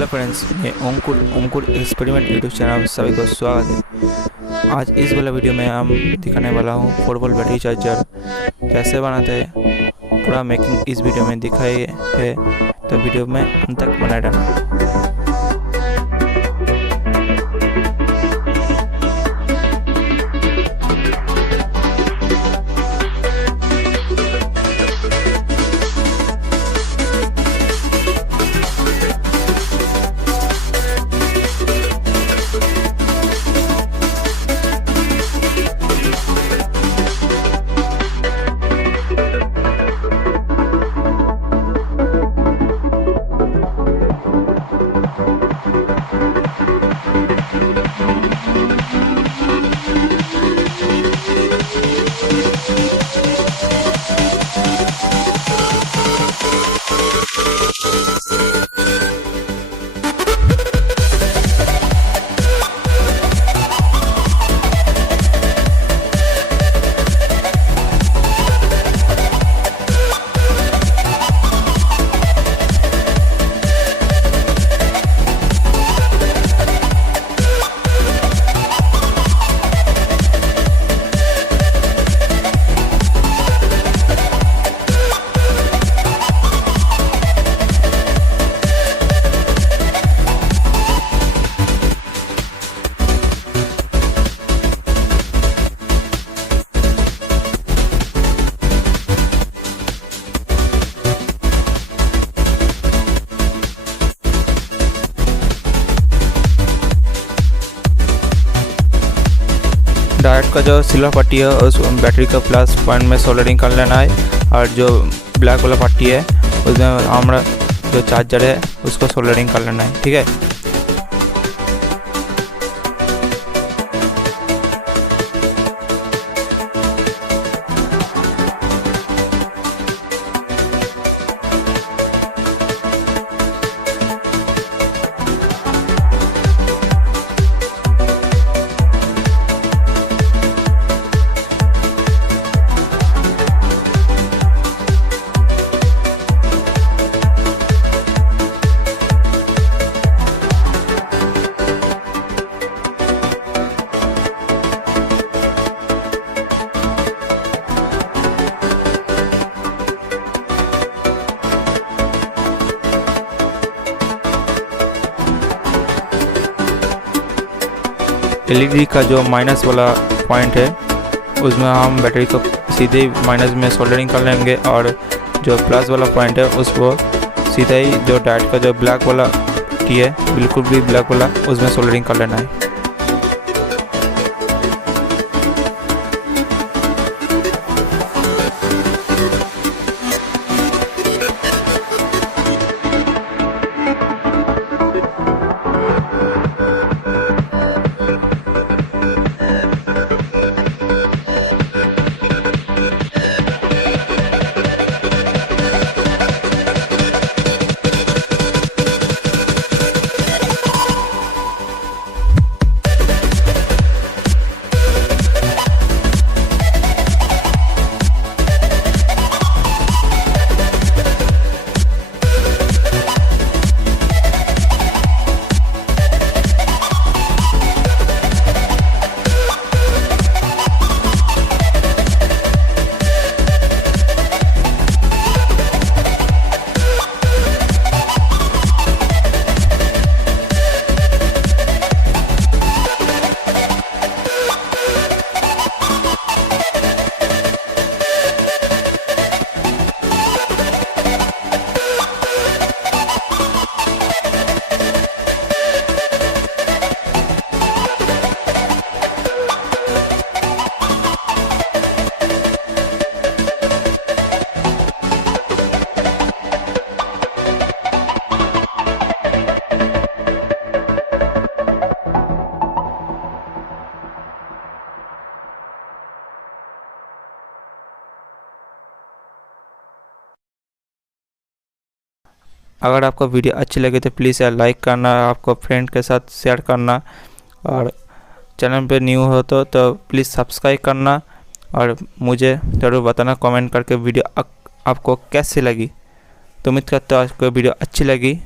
Hello friends, मैं अंकुर experiment YouTube channel में सभी को स्वागत है। आज इस वाला वीडियो में हम दिखाने वाला हूँ 4 वोल्ट बैटरी चार्जर कैसे बनाते हैं। पूरा मेकिंग इस वीडियो में दिखाई है, तो वीडियो में अंत तक बना रहना। डायरेक्ट का जो सिल्वर पट्टी है उस बैटरी का प्लस पॉइंट में सोल्डरिंग कर लेना है, और जो ब्लैक वाला पट्टी है उसमें हमारा जो चार्जर है उसको सोल्डरिंग कर लेना है। ठीक है। एलईडी का जो माइनस वाला पॉइंट है उसमें हम बैटरी को सीधे माइनस में सोल्डरिंग कर लेंगे, और जो प्लस वाला पॉइंट है उसको सीधा ही जो डायरेक्ट का जो ब्लैक वाला की है बिल्कुल भी ब्लैक वाला उसमें सोल्डरिंग कर लेना है। अगर आपको वीडियो अच्छी लगे तो प्लीज़ लाइक करना, आपको फ्रेंड के साथ शेयर करना, और चैनल पे न्यू हो तो प्लीज़ सब्सक्राइब करना, और मुझे ज़रूर बताना कमेंट करके वीडियो आपको कैसी लगी। तो उम्मीद करता हूँ आपको वीडियो अच्छी लगी।